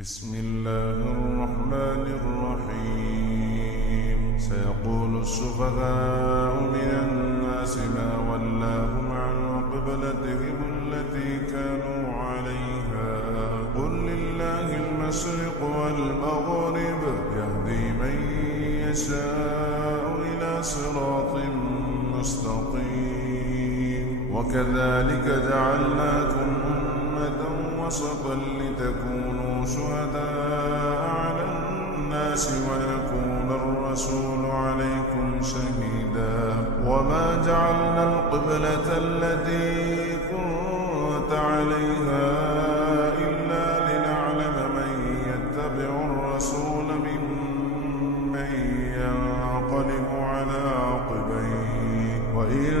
بسم الله الرحمن الرحيم. سيقول السفهاء من الناس ما ولاهم عن قبلتهم التي كانوا عليها قل لله المشرق والمغرب يهدي من يشاء إلى صراط مستقيم. وكذلك جعلناكم أمة وسطا لتكونوا شهداء على الناس ويكون الرسول عليكم شهيدا. وما جعلنا القبلة التي كنت عليها إلا لنعلم من يتبع الرسول ممن ينقلب على عقبيه وإن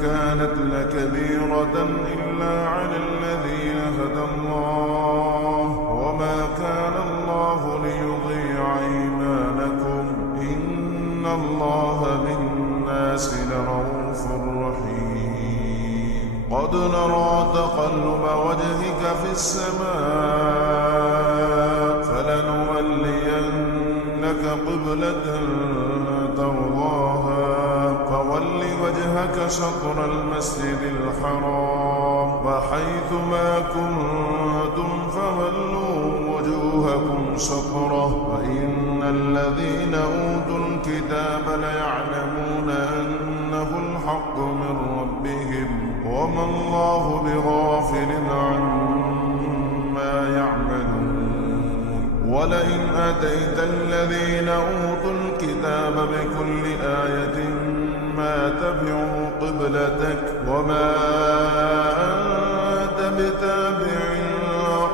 كانت لكبيرة إلا على الذين هدى الله وما كان الله ليضيع إيمانكم إن الله بالناس لرءوف رحيم. قد نرى تقلب وجهك في السماء فلنولينك قبلة ترضاها فول وجهك شطر المسجد الحرام وحيث ما كنتم فولوا وجوهكم شطره وإن الذين أوتوا الكتاب ليعلمون أنه الحق من ربهم وما الله بغافل عما يعملون. ولئن أتيت الذين أوتوا الكتاب بكل آية ما تبعوا قبلتك وما أنت بتابع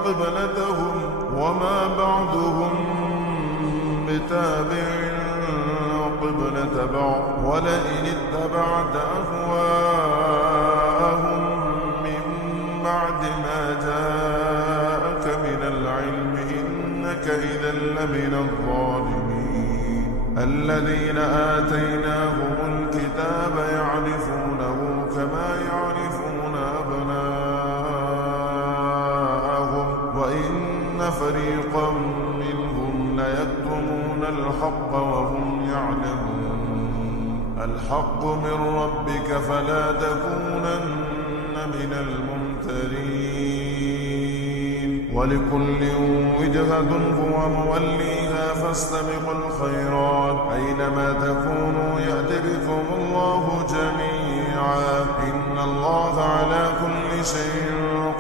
قبلتهم وما بعضهم بتابع قبلة بعض ولئن اتبعت أهواءهم من بعد ما جاءك من العلم إنك إذا لمن الظالمين. الذين آتيناهم الكتاب يعرفونه كما يعرفون أبناءهم وإن فريقا منهم ليكتمون الحق وهم يعلمون. الحق من ربك فلا تكونن من الممترين. ولكل وجهة هو موليها فاستبقوا الخيرات أينما تكونوا يأت بكم الله جميعا إن الله على كل شيء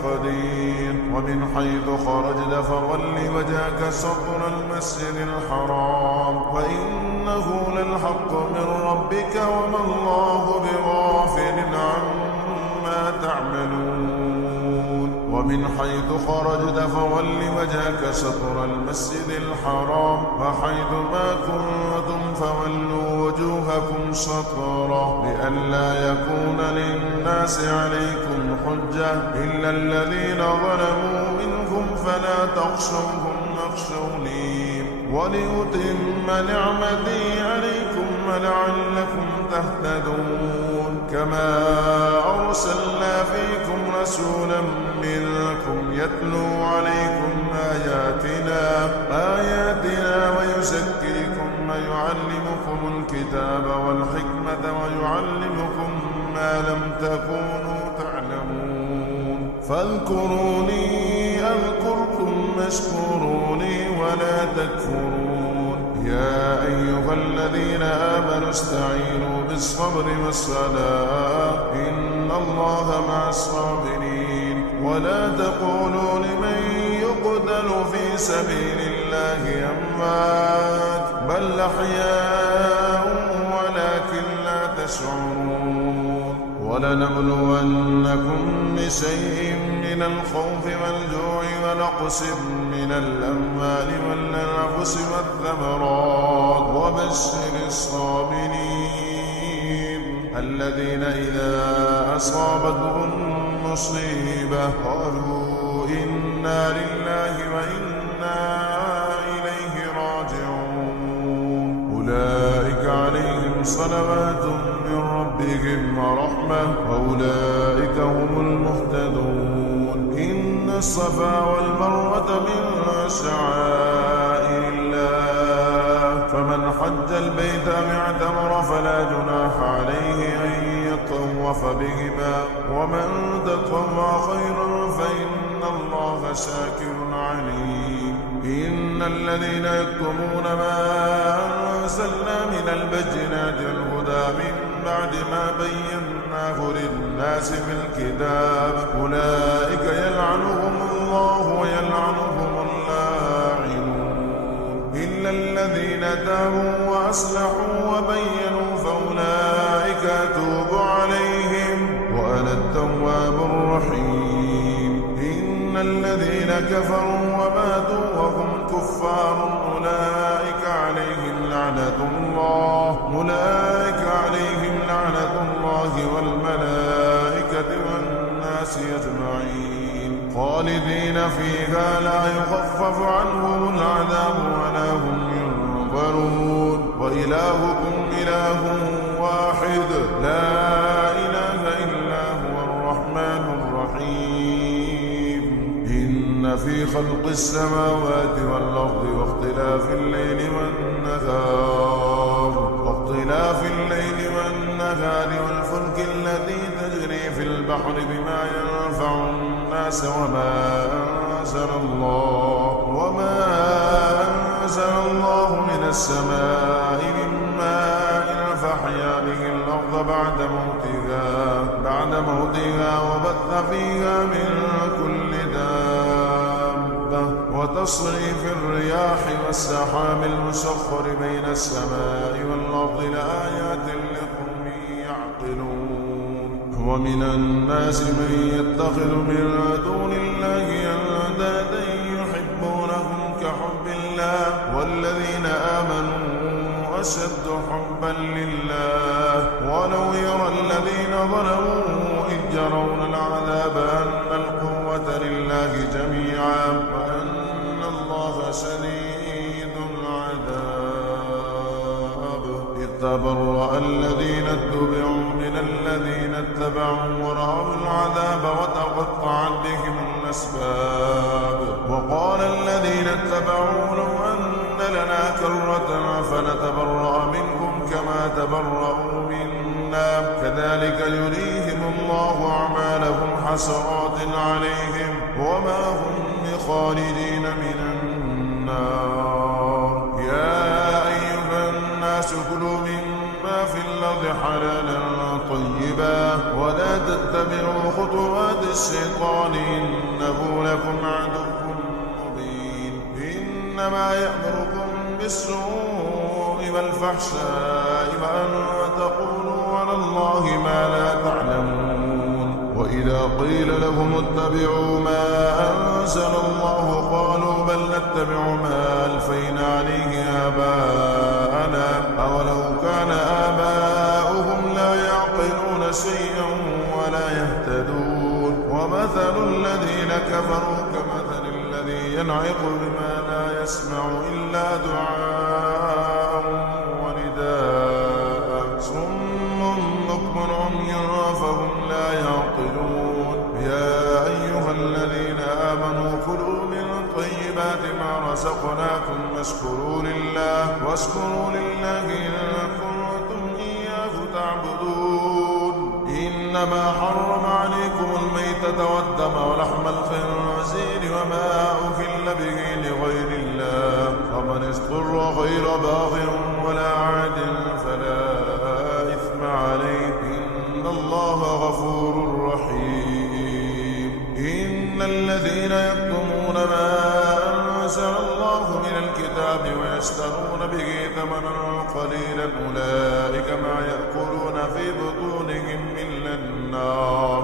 قدير. ومن حيث خرجت فول وجهك شطر المسجد الحرام وإنه للحق من ربك وما الله بغافل عما تعملون. ومن حيث خرجت فول وجهك شطر المسجد الحرام وحيث ما كنتم فولوا وجوهكم شطره لئلا يكون للناس عليكم حجة إلا الذين ظلموا منهم فلا تخشوهم واخشوني ولأتم نعمتي عليكم ولعلكم تهتدون. كما أرسلنا فيكم رسولا منكم يتلو عليكم آياتنا ويزكيكم ويعلمكم الكتاب والحكمة ويعلمكم ما لم تكونوا تعلمون. فاذكروني أذكركم واشكروني ولا تكفرون. يا أيها الذين آمنوا استعينوا بالصبر والصلاة إن الله مع الصابرين. ولا تقولوا لمن يقتل في سبيل الله أموات بل أحياء ولكن لا تشعرون. ولنبلونكم بشيء من الخوف والجوع ونقص من الأموال والأنفس والثمرات وبشر الصابرين الذين إذا أصابتهم مصيبة قالوا إنا لله وإنا إليه راجعون. أولئك عليهم صلوات من ربهم ورحمة وأولئك هم المهتدون. الصفا والمروة من شعائر الله، فمن حج البيت أو اعتمر فلا جناح عليه أن يطوف بهما، ومن تطوع خيرا فإن الله شاكر عليم. إن الذين يكتمون ما أنزلنا من البينات والهدى من بعد ما بيناه للناس في الكتاب أولئك يلعنهم الله ويلعنهم اللاعنون، إلا الذين تابوا وأصلحوا وبينوا فأولئك أتوب عليهم وأنا التواب الرحيم. إن الذين كفروا وماتوا وهم كفار أولئك عليهم لعنة الله والملائكة والناس أجمعين خالدين فيها لا يخفف عنهم العذاب ولا هم ينظرون. وإلهكم إله واحد لا إله إلا هو الرحمن الرحيم. إن في خلق السماوات والأرض واختلاف الليل والنهار والفلك التي تجري في البحر بما ينفع الناس وما أنزل الله من السماء من ماء فأحيا به الأرض بعد موتها وبث فيها من كل دابة وتصريف الرياح والسحاب المسخر بين السماء والأرض لآيات لقوم يعقلون. ومن الناس من يتخذ من دون الله أندادا يحبونهم كحب الله والذين آمنوا أشد حبا لله. ولو يرى الذين ظلموا إذ يرون العذاب أن القوة لله جميعا وأن الله شديد العذاب. إذ تبرأ الذين اتبعوا من الذين اتبعوا ورأوا العذاب وتقطعت بهم الأسباب. وقال الذين اتبعوا لو أن لنا كرة فنتبرأ منهم كما تبرأوا منا كذلك يريهم الله أعمالهم حسرات عليهم وما هم بخالدين من النار. يا أيها الناس كلوا مما في الأرض حلالا طيبا ولا تتبعوا خطوات الشيطان إنه لكم عدو مبين. إنما يأمركم بالسوء والفحشاء وأن تقولوا على الله ما لا تعلمون. وإذا قيل لهم اتبعوا ما أنزل الله قالوا بل نتبع ما ألفينا عليه آباءنا أولو كان آباؤهم لا يعقلون شيئا ولا يهتدون. ومثل الذين كفروا كمثل الذي ينعق بما لا يسمع إلا دعاء ونداء صم بكم عمي فهم لا يعقلون. يا أيها الذين آمنوا كلوا من طيبات ما رزقناكم واشكروا لله إن كنتم إياه تعبدون. إنما حرم عليكم الميتة والدم ولحم الخنزير وما أهل به لغير الله فمن اضطر غير باغ ولا عاد فلا إثم عليه إن الله غفور رحيم. إن الذين يكتمون ما أنزل الله من الكتاب ويشترون به ثمنا قليلا أولئك ما يأكلون في بطونهم إلا النار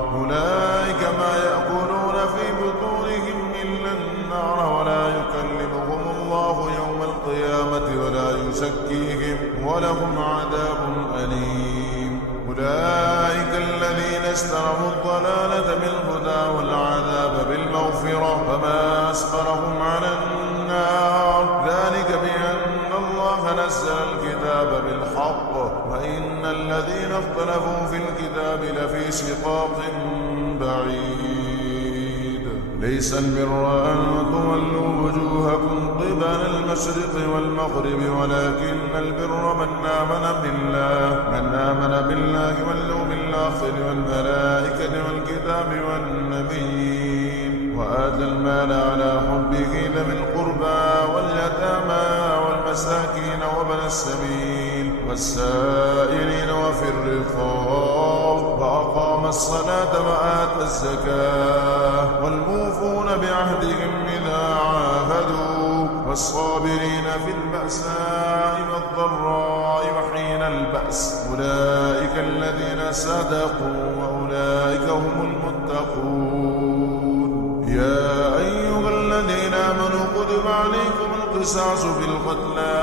ولا يكلمهم الله يوم القيامة ولا يزكيهم ولهم عذاب أليم. أولئك الذين اشتروا الضلالة بالهدى والعذاب بالمغفرة فما أصبرهم على النار ذلك بأن الله نزل الكتاب بالحق وإن الذين اختلفوا في الكتاب لفي شقاق بعيد. ليس البر أن تولوا وجوهكم قبل المشرق والمغرب ولكن البر من آمن بالله واليوم الآخر والملائكة والكتاب والنبيين وآتى المال على حبه ذوي القربى واليتامى والمساكين وابن السبيل والسائلين وفي الرقاب وأقام الصلاة وآتى الزكاة والموفون بعهدهم إذا عاهدوا والصابرين في البأساء والضراء وحين البأس أولئك الذين صدقوا وأولئك هم المتقون. يا أيها الذين آمنوا كتب عليكم القصاص في القتلى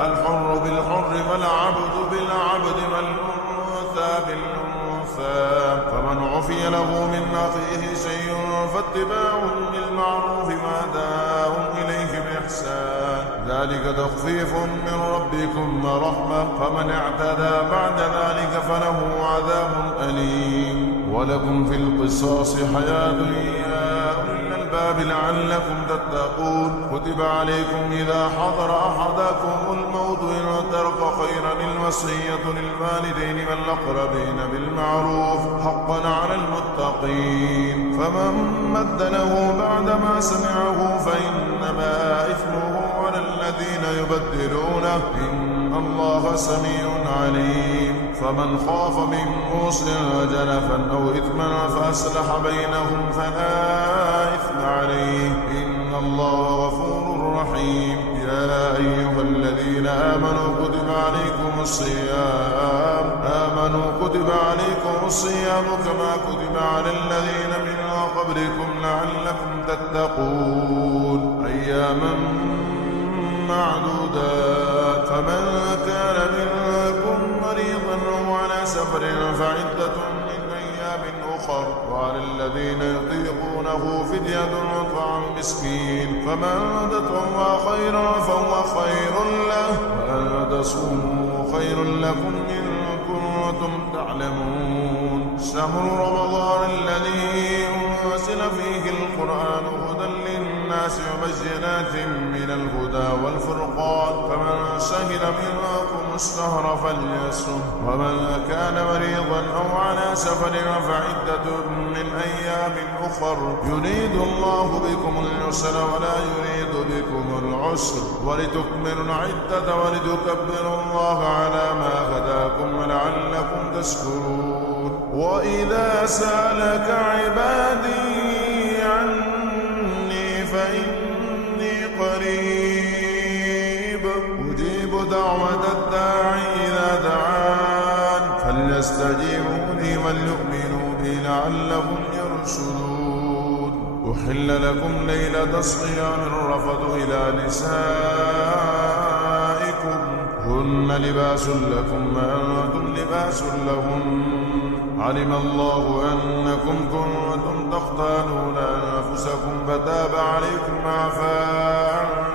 الحر بالحر والعبد بالعبد والأنثى بالأنثى فمن عفي له من أخيه شيء فاتباع بالمعروف وأداء إليه بإحسان ذلك تخفيف من ربكم ورحمة فمن اعتدى بعد ذلك فله عذاب أليم. ولكم في القصاص حياة يا أولي الألباب لعلكم تتقون. كتب عليكم إذا حضر أحدكم الموت إن ترك خيرا الوصية للوالدين والأقربين بالمعروف حقا على المتقين فمن بدله بعدما سمعه فإنما إثمه على الذين يبدلونه إن الله سميع عليم. فمن خاف من موص جنفا أو إثما فأصلح بينهم فلا إثم عليه إن الله غفور رحيم. يا أيها الذين آمنوا كتب عليكم الصيام كما كتب على الذين من قبلكم لعلكم تتقون أياما معدودات فمن كان منكم مريضا أو على سفر فعدة من أيام أخر وعلى الذين يطيقونه فدية طعام مسكين فمن تطوع خيرا فهو خير له وأن تصوموا خير لكم إن كنتم تعلمون. شهر رمضان الذي أنزل فيه القرآن هدى للناس وبينات من الهدى والفرقان فمن شهد منكم الشهر فليصم ومن كان مريضا أو على سفر فعدة من أيام أخر يريد الله بكم اليسر ولا يريد بكم العسر ولتكملوا العدة ولتكبروا الله على ما هداكم ولعلكم تشكرون. وإذا سألك عبادي عني فإني قريب أجيب دعوة الداعي إذا دعان فليستجيبوا لي وليؤمنوا بي لعلهم يرشدون. أحل لكم ليلة الصيام الرفث إلى نسائكم هن لباس لكم وأنتم لباس لهم علم الله أنكم كنتم تختانون أنفسكم فتاب عليكم وعفى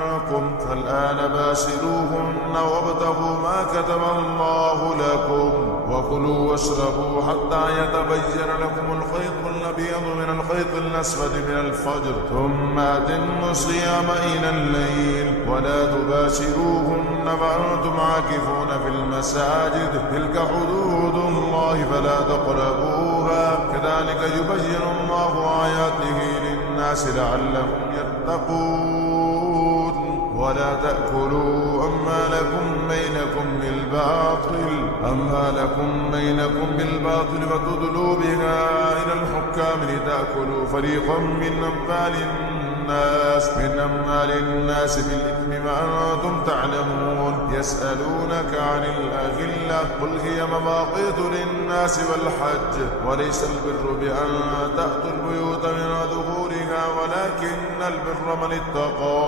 عنكم فالآن باشروهن وابتغوا ما كتب الله لكم وكلوا واشربوا حتى يتبين لكم الخيط الأبيض من الخيط الأسود من الفجر ثم أتموا الصيام إلى الليل ولا تباشروهن وأنتم عاكفون في المساجد تلك حدود الله فلا تقربوها كذلك يبين الله آياته للناس لعلهم يتقون. ولا تأكلوا أموالكم بينكم بالباطل وتدلوا بها إلى الحكام لتأكلوا فريقا من أموال الناس بالإثم وأنتم تعلمون. يسألونك عن الأهلة قل هي مواقيت للناس والحج وليس البر بأن تأتوا البيوت من ظهورها ولكن البر من اتقى.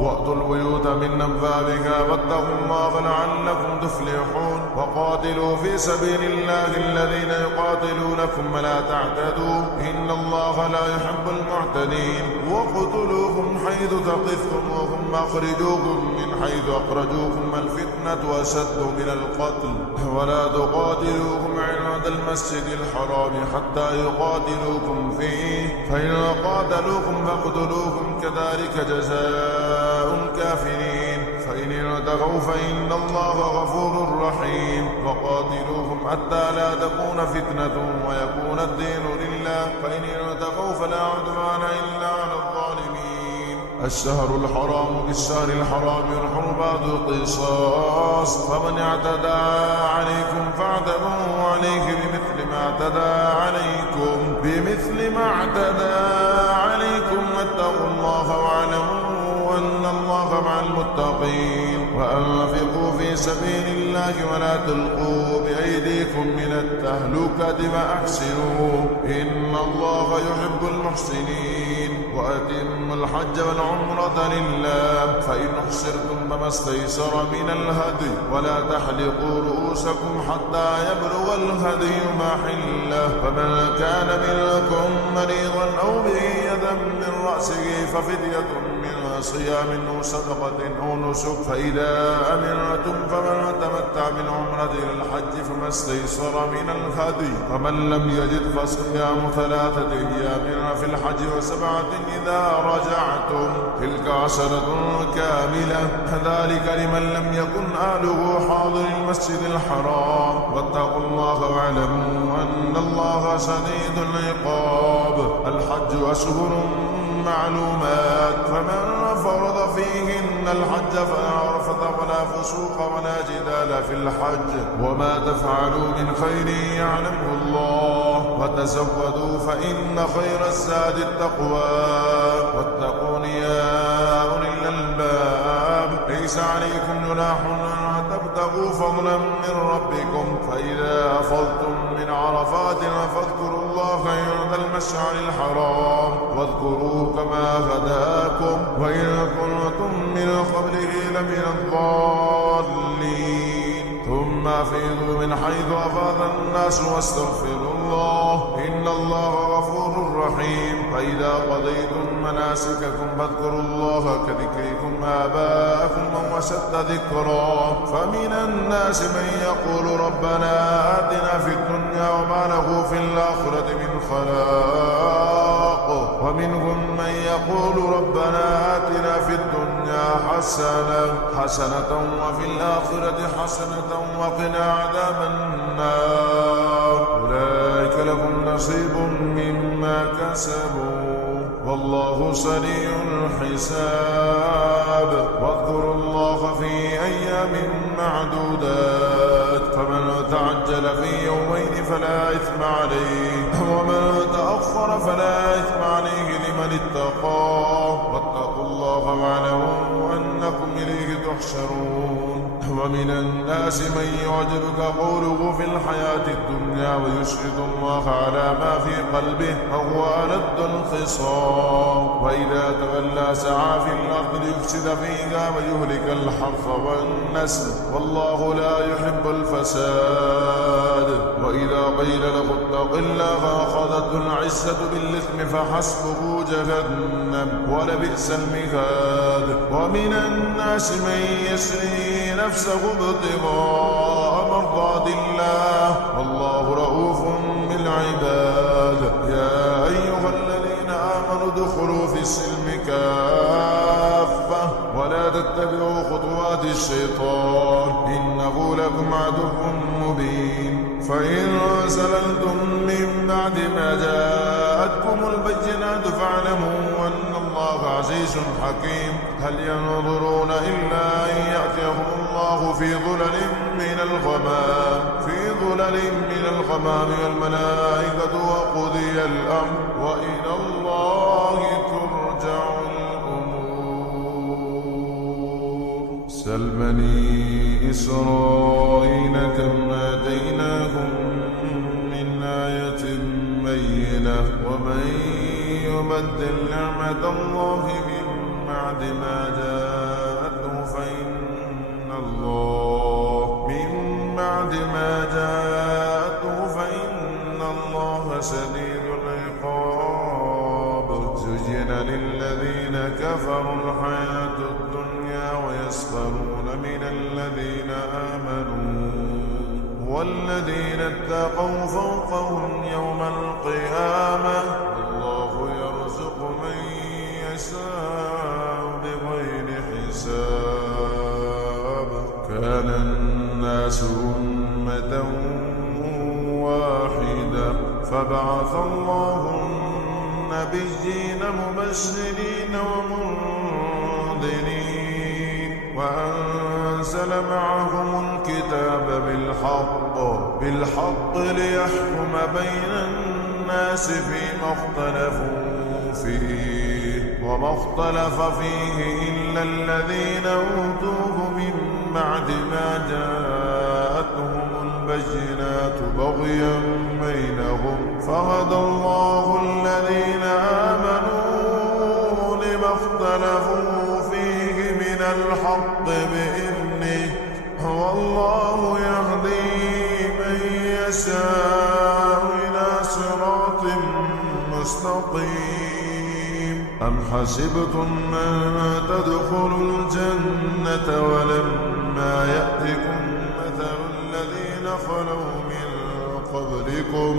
وأتوا البيوت من أبوابها واتقوا الله لعلكم تفلحون. وقاتلوا في سبيل الله الذين يقاتلونكم ولا تعتدوا إن الله لا يحب المعتدين. وقتلوهم حيث ثقفتموهم واخرجوهم من حيث أخرجوكم الفتنة أشد من القتل ولا تقاتلوهم عند المسجد الحرام حتى يقاتلوكم فيه فإن قاتلوكم فاقتلوهم كذلك جزاء الكافرين. فإن انتهوا فإن الله غفور رحيم. وقاتلوهم حتى لا تكون فتنة ويكون الدين لله فإن انتهوا فلا عدوان إلا على الظالمين. الشهر الحرام بالشهر الحرام والحرمات قصاص فمن اعتدى عليكم فاعتدوا عليه بمثل ما اعتدى عليكم واتقوا الله واعلموا أن الله مع المتقين. وأنفقوا في سبيل الله ولا تلقوا بأيديكم من التهلكة وأحسنوا إن الله يحب المحسنين. وأتموا الحج والعمرة لله فإن أحصرتم فما استيسر من الهدي ولا تحلقوا رؤوسكم حتى يبلغ الهدي محله. فمن كان منكم مريضا أو به أذى من رأسه ففدية من صيام أو صدقة أو نسك. فإذا أمنتم فمن تمتع بالعمرة إلى الحج فما استيسر من الهدي. فمن لم يجد فصيام 3 أيام في الحج و7 إذا رجعتم تلك 10 كاملة ذلك لمن لم يكن أهله حاضر المسجد الحرام. واتقوا الله واعلموا أن الله شديد العقاب. الحج أشهر معلومات فمن فرض فيهن الحج فلا رفث ولا فسوق ولا جدال في الحج وما تفعلوا من خير يعلمه الله. وتزودوا فإن خير الزاد التقوى واتقون يا أولي الألباب. ليس عليكم جناح أن تبتغوا فضلا من ربكم فإذا أفضتم من عرفات فاذكروا الله عند المشعر الحرام واذكروه كما هداكم وإن كنتم من قبله لمن الضالين. ثم أفيضوا من حيث أفاض الناس واستغفروا الله إن الله غفور رحيم. فإذا قضيتم مناسككم فاذكروا الله كذكركم آباءكم أو أشد ذكرا. فمن الناس من يقول ربنا آتنا في الدنيا وما له في الآخرة من خلاق ومنهم من يقول ربنا آتنا في الدنيا حسنة وفي الآخرة حسنة وقنا عذاب النار. أولئك لهم نصيب مما كسبوا والله سريع الحساب. واذكروا الله في أيام معدودات فمن تعجل في يومين فلا إثم عليه ومن تأخر فلا إثم عليه لمن اتقى. واتقوا الله واعلموا أنكم إليه تحشرون. ومن الناس من يعجبك قوله في الحياة الدنيا ويشهد الله على ما في قلبه وهو ألد الخصام. وإذا تولى سعى في الأرض ليفسد فيها ويهلك الحرث والنسل والله لا يحب الفساد. وإذا قيل له اتق الله أخذته العزة بالإثم فحسبه جهنم ولبئس المهاد. ومن الناس من يشري نفسه ابتغاء مرضات الله والله رؤوف بالعباد. يا أيها الذين آمنوا ادخلوا في السلم كافة ولا تتبعوا خطوات الشيطان إنه لكم عدو مبين. فإن زللتم من بعد ما جاءتكم البينات فاعلموا أن الله عزيز حكيم. هل ينظرون إلا أن يأتيهم الله في ظلل من الغمام والملائكة وقضي الأمر وإلى الله ترجع الأمور. سل بني إسرائيل كم آتيناهم من آية بينة ومن يبدل نعمة الله من بعد ما جاءته فإن الله شديد العقاب. زين للذين كفروا الحياة الدنيا ويسخرون من الذين آمنوا والذين اتقوا فوقهم يوم القيامة الله يرزق من يشاء بغير حساب. كان الناس أمة واحدة فبعث الله النبيين مبشرين ومنذرين وأنزل معهم الكتاب بالحق ليحكم بين الناس فيما اختلفوا فيه وما اختلف فيه إلا الذين أوتوه من بعد ما جاءتهم البينات بغيا بينهم فهدى الله الذين آمنوا لما اختلفوا فيه من الحق بإذنه والله يهدي من يشاء إلى صراط مستقيم. أم حسبتم أن تدخلوا الجنة ولما يأتكم مثل الذين خلوا من قبلكم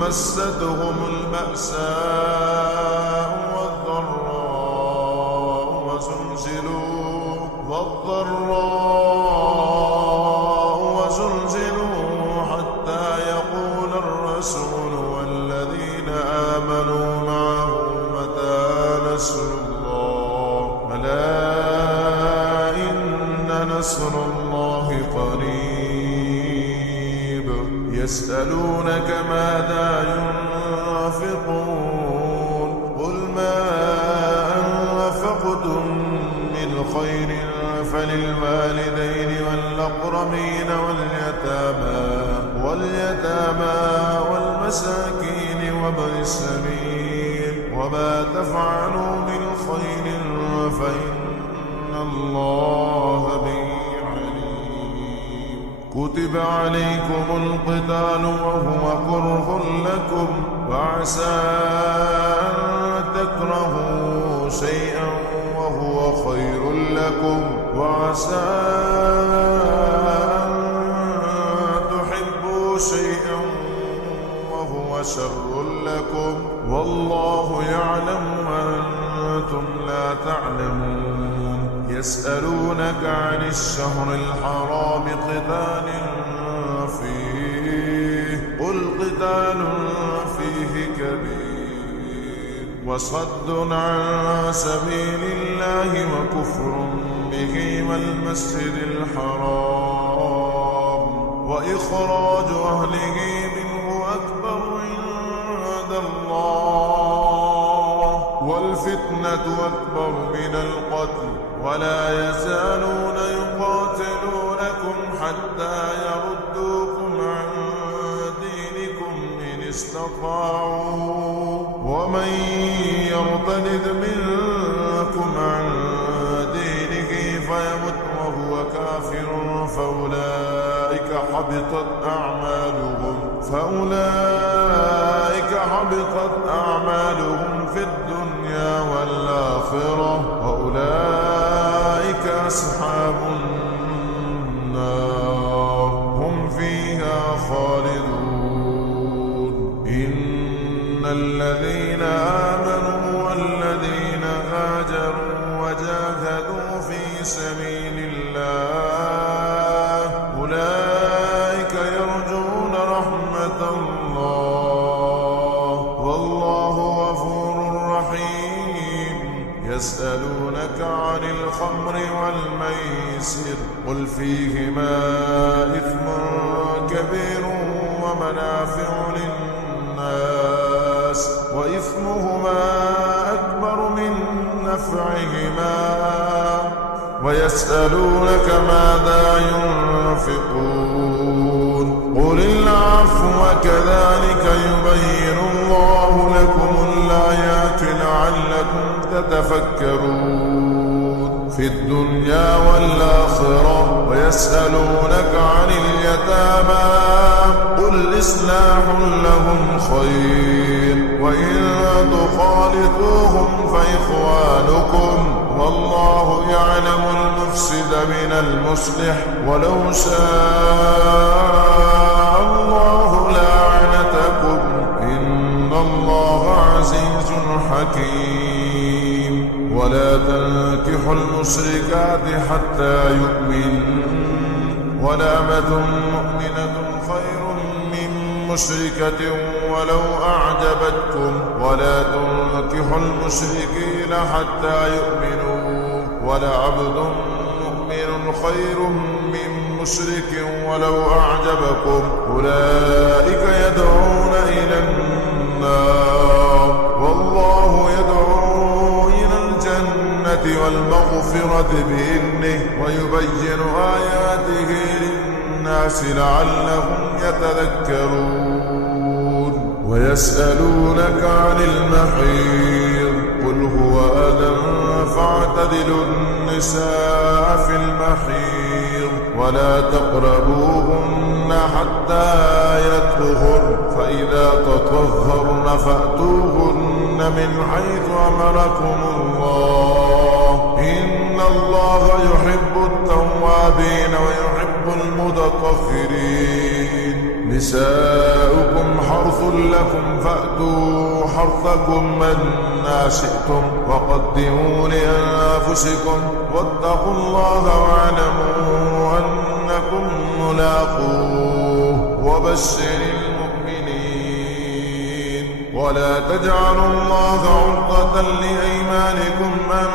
مستهم البأساء والضراء وزلزلوا حتى يقول الرسول والذين آمنوا معه متى نصر الله ألا إن نصر الله قريب. يسألونك ماذا ينفقون قل ما أنفقتم من خير فللوالدين والأقربين واليتامى والمساكين وابن السبيل وما تفعلوا من خير فإن الله به عليم. كتب عليكم القتال وهو كره لكم وعسى أن تكرهوا شيئا وهو خير لكم وعسى أن تحبوا شيئا وهو شر لكم والله يعلم وأنتم لا تعلمون. يسألونك عن الشهر الحرام قتال فيه قل قتال فيه كبير وصد عن سبيل الله وكفر به والمسجد الحرام وإخراج أهله منه أكبر عند الله والفتنة أكبر من القتل ولا يزالون يقاتلونكم حتى يردوكم عن دينكم إن استطاعوا ومن يرتد منكم عن دينه فيمت وهو كافر فأولئك حبطت أعمالهم في الدنيا والآخرة وأولئك أصحاب النار هم فيها خالدون. إن الذين آمنوا والذين هاجروا وجاهدوا في سبيل الله أولئك يرجون رحمة الله والله غفور رحيم. يسألونك عن الخمر والميسر قل فيهما إثم كبير ومنافع للناس وإثمهما أكبر من نفعهما ويسألونك ماذا ينفقون قل العفو كذلك يبين الله لكم الآيات تتفكرون في الدنيا والآخرة. ويسألونك عن اليتامى قل إصلاح لهم خير وإن تخالطوهم فإخوانكم والله يعلم المفسد من المصلح ولو شاء الله لأعنتكم إن الله عزيز حكيم. ولا تنكحوا المشركات حتى يؤمنن ولأمة مؤمنة خير من مشركة ولو أعجبتكم ولا تنكحوا المشركين حتى يؤمنوا ولعبد مؤمن خير من مشرك ولو أعجبكم أولئك يدعون إلى النار والله يدعو إلى الجنة والمغفرة بإذنه ويبين آياته للناس لعلهم يتذكرون. ويسألونك عن المحيض قل هو أذى فاعتزلوا النساء في المحيض ولا تقربوهن حتى يطهرن فإذا تطهرن فأتوهن من حيث أمركم الله إن الله يحب التوابين ويحب المتطهرين. نساؤكم حرث لكم فأتوا حرثكم أنى شئتم وقدموا لأنفسكم واتقوا الله واعلموا أنكم ملاقوه وبشر المؤمنين. ولا تجعلوا الله عرضة لأيمانكم أن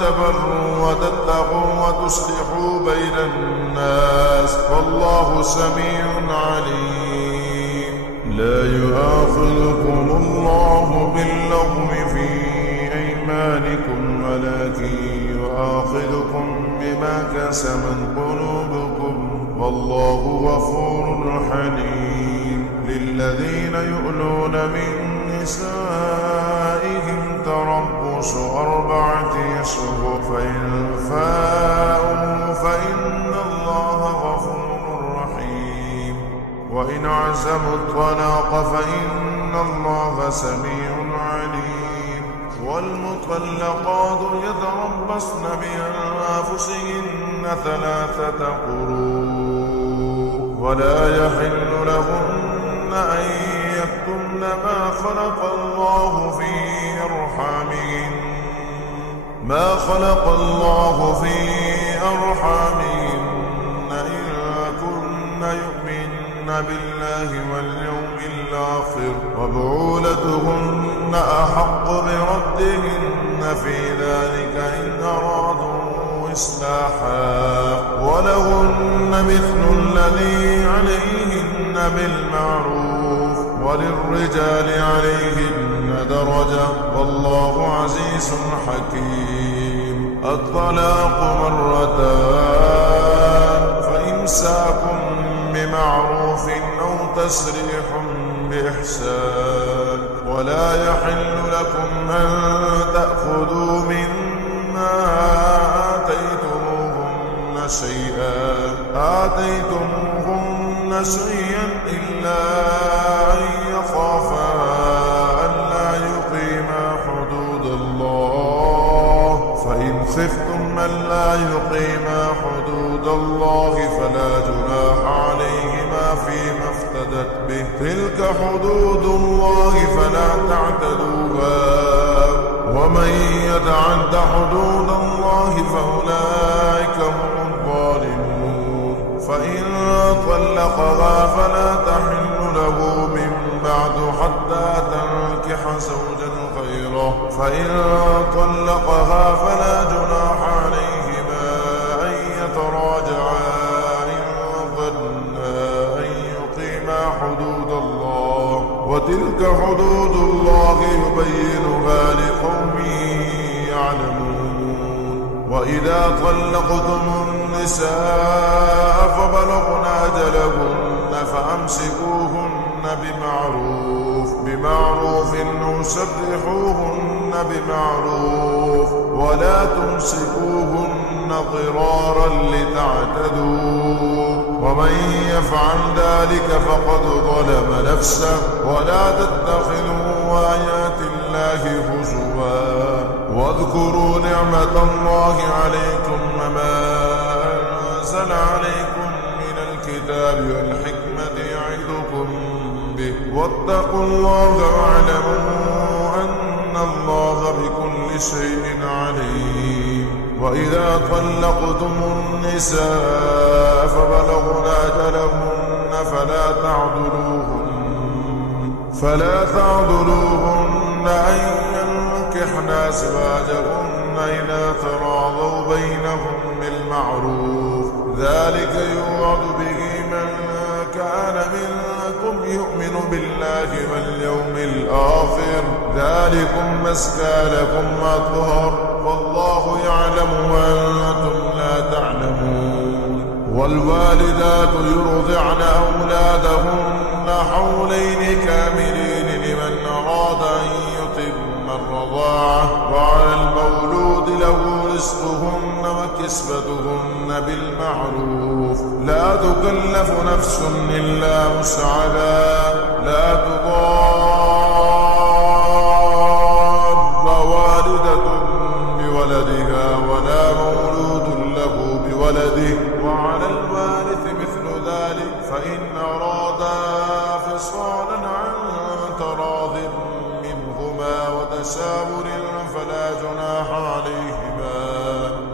تبروا وتتقوا وتصلحوا بين الناس والله سميع عليم. لا يؤاخذكم الله باللغو في أيمانكم ولكن يؤاخذكم بما كسبت قلوبكم والله غفور حليم. للذين يؤلون من نسائهم تربص 4 أشهر فإن فاءوا فإن الله غفور رحيم. وإن عزموا الطلاق فإن الله سميع عليم. والمطلقات يتربصن بأنفسهن 3 قروء ولا يحل لهن أن يكتمن ما خلق الله في أرحامهن إن كن يؤمن بالله واليوم الآخر وبعولتهن أحق بردهن في ذلك إن أرادوا إصلاحا ولهن مثل الذي عليهن بالمعروف وللرجال عليهن درجة والله عزيز حكيم. الطلاق 2 فإمساك بمعروف أو تسريح بإحسان. ولا يحل لكم أن تأخذوا مما آتيتموهن شيئا إلا أن يخافا ألا يقيما حدود الله فإن خفتم ألا يقيما حدود الله فلا جناح عليهما فيما افتدت به تلك حدود الله فلا تعتدوها ومن يتعد حدود الله فأولئك هم الظالمون. فإن طلقها فلا تحل له من بعد حتى تنكح زوجا غيره فإن طلقها فلا جناح عليهما أن يتراجعا إن ظنا أن يقيما حدود الله وتلك حدود الله يبينها لقوم يعلمون. وإذا طلقتم النساء فبلغن أجلهن فأمسكوهن بمعروف أو سرحوهن بمعروف ولا تمسكوهن ضرارا لتعتدوا ومن يفعل ذلك فقد ظلم نفسه ولا تتخذوا آيات الله هزوا واذكروا نعمة الله عليكم وما أنزل عليكم من الكتاب والحكمة يعظكم به واتقوا الله واعلموا أن الله بكل شيء عليم وإذا طلقتم النساء فبلغن أجلهن فلا تعضلوهن أن ينكحن أزواجهن إذا تراضوا بينهم بالمعروف ذلك يوعظ به من كان منكم يؤمن بالله واليوم الآخر ذلكم أزكى لكم وأطهر والله يعلم وأنتم لا تعلمون والوالدات يرضعن أولادهن حولين كاملين لمن أراد أن يتم الرضاعة وعلى المولود له رزقهن وكسوتهن بالمعروف لا تكلف نفس إلا وسعها لا تضار والدة بولدها ولا مولود له بولده وعلى الوارث مثل ذلك فإن أرادا فصالا عن تراض منهما وتشاور فلا جناح عليهما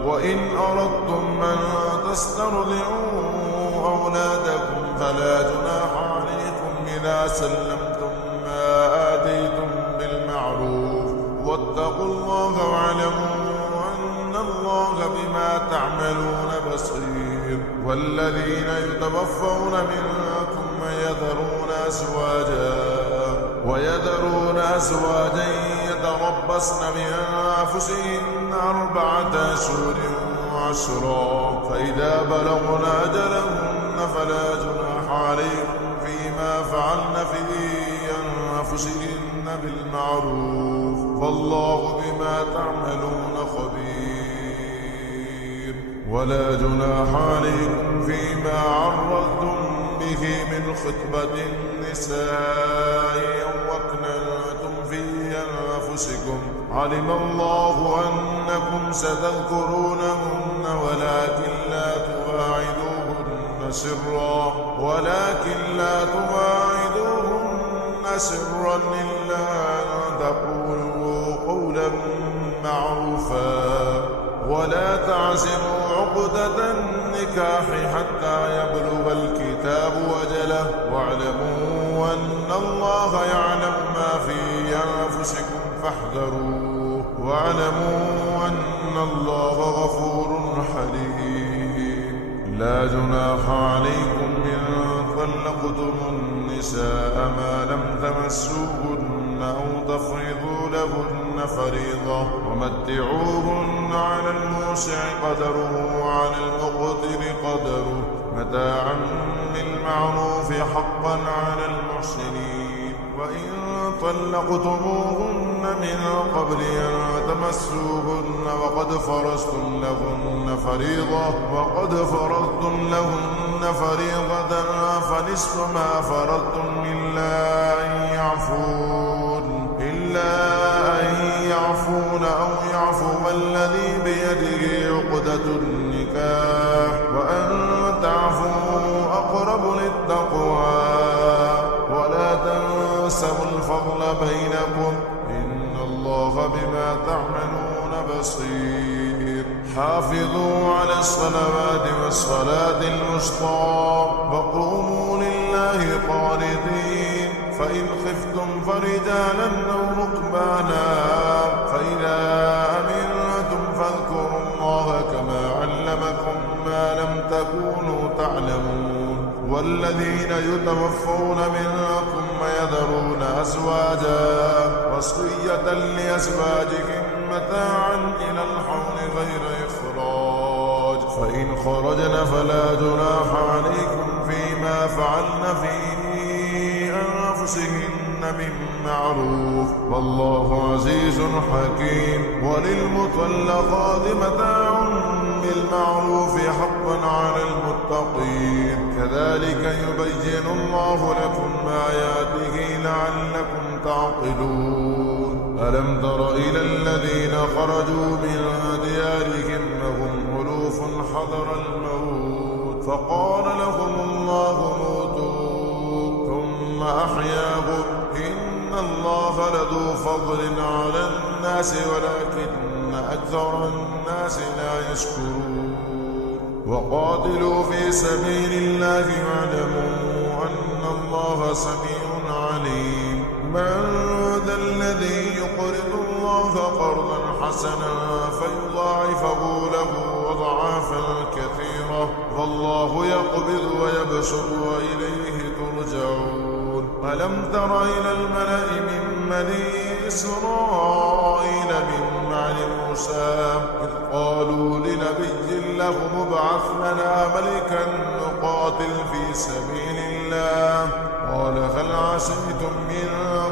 وإن أردتم أن تسترضعوا أولادكم فلا جناح عليكم إذا سلمتم ما آتيتم بالمعروف واتقوا الله واعلموا أن الله بما تعملون بصير والذين يتوفون منكم ويذرون أزواجا يتربصن بأنفسهن 4 أشهر و10 فإذا بلغن أجلهن فلا جناح عليكم فيما فعلن في أنفسهن بالمعروف والله بما تعملون خبير ولا جناح عليكم فيما عرضتم به من خطبة النساء أو أكننتم في أنفسكم علم الله أنكم ستذكرونهن ولكن لا تواعدوهن سرا إلا أن تقولوا قولا معروفا ولا تعزموا عقدة النكاح حتى يبلغ الكتاب أجله واعلموا أن الله يعلم ما في أنفسكم فاحذروه واعلموا أن الله غفور حليم لا جناح عليكم إن طلقتم النساء ما لم تمسوهن أو تفرضوا لهن فريضة ومتعوهن على الموسع قدره وعلى المقتر قدره متاعا بالمعروف حقا على المحسنين وإن طلقتموهن من قبل أن تمسوهن وقد فرضتم لهن فريضة فنصف ما فرضتم إلا أن يعفون أو يعفو الذي بيده عقدة النكاح وأن تعفوا أقرب للتقوى ولا تنسوا الفضل بينكم إن الله بما تعملون بصير حافظوا على الصلوات والصلاة الوسطى وقوموا لله قانتين فإن خفتم فرجالا أو ركبانا فإذا أمنتم فاذكروا الله كما علمكم ما لم تكونوا تعلمون والذين يتوفون منكم ويذرون أزواجا وصية لأزواجهم متاعا إلى الحول غير إخراج فإن خرجن فلا جناح عليكم فيما فعلن في أنفسهن من معروف والله عزيز حكيم. وللمطلقات متاع بالمعروف حقا على المتقين كذلك يبين الله لكم آياته لعلكم تعقلون. ألم تر إلى الذين خرجوا من ديارهم وهم ألوف حذر الموت فقال لهم الله موتوا ثم أحياهم إن الله لذو فضل على الناس ولكن أكثر الناس لا يشكرون. وقاتلوا في سبيل الله واعلموا أن الله سميع عليم. من ذا الذي يقرض الله قرضا حسنا فيضاعفه له أضعافا كثيرة والله يقبض ويبسط وإليه ترجعون. ألم تر إلى الملأ من بني إسرائيل من بعد موسى إذ قالوا لنبي له ابعث لنا ملكا نقاتل في سبيل الله قال هل عسيتم إن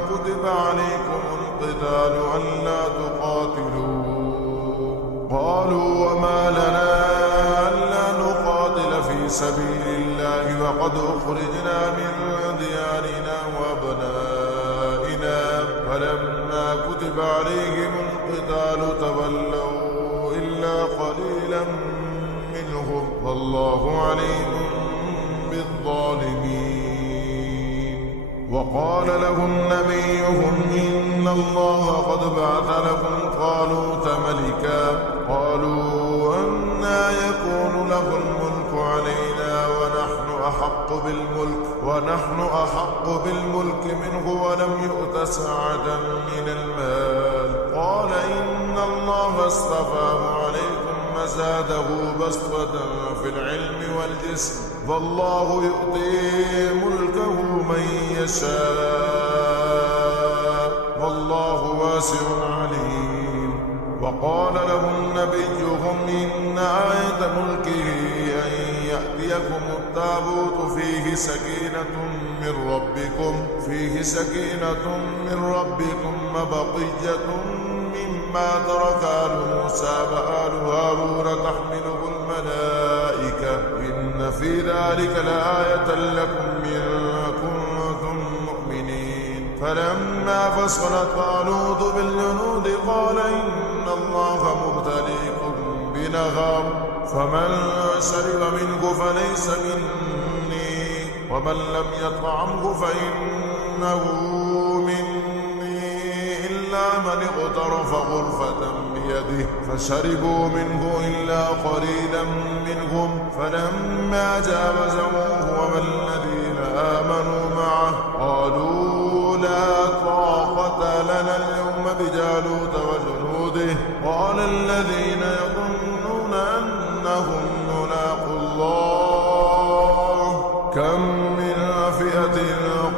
كتب عليكم القتال ألا تقاتلوا قالوا وما لنا ألا نقاتل في سبيل الله وقد أخرجنا من ديارنا وأبنائنا فلما كتب عليهم القتال تولوا إلا قليلا منهم والله عليم بالظالمين. وقال لهم نبيهم إن الله قد بعث لكم طالوت ملكا قالوا أنى يكون له الملك علينا ونحن أحق بالملك منه ولم يؤت سعة من المال قال إن الله اصطفاه عليكم وزاده بسطة في العلم والجسم والله يؤتي ملكه من يشاء والله واسع عليم. وقال لهم نبيهم إن آية ملكه أن يأتيكم التابوت فيه سكينة من ربكم وبقية مما ترك آل موسى وآل هارون تحمله الملائكة إن في ذلك لآية لكم إن كنتم مؤمنين. فلما فصل طالوت بالجنود قال إن الله مبتليكم بنهر فمن شرب منه فليس مني ومن لم يطعمه فإنه مني إلا من اغترف غرفة بيده فشربوا منه إلا قليلا منهم فلما جاوزوه والذين آمنوا معه قالوا لا طاقة لنا اليوم بجالوت وجنوده قال الذين يظنون أنهم ملاقوا الله كم من فئة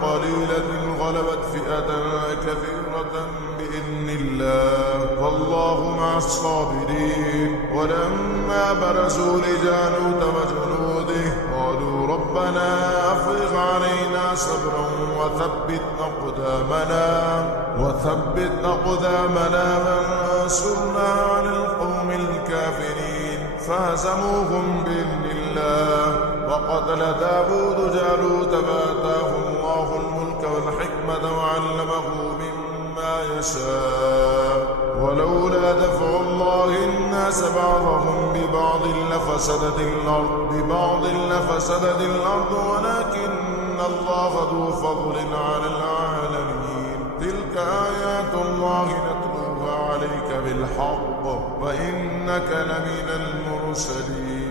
قليلة غلبت فئة كثيرة بإذن الله والله مع الصابرين. ولما برزوا لجالوت وجنوده قالوا ربنا أفرغ علينا صبرا وثبت أقدامنا وانصرنا على القوم الكافرين فهزموهم بإذن الله. وقتل داود جالوت فآتاه الله الملك والحكمة وعلمه مما يشاء ولولا دفع الله الناس بعضهم ببعض لفسدت الأرض ولكن الله ذو فضل على العالمين. تلك آيات الله نتلوها عليك بالحق وإنك لمن المرسلين.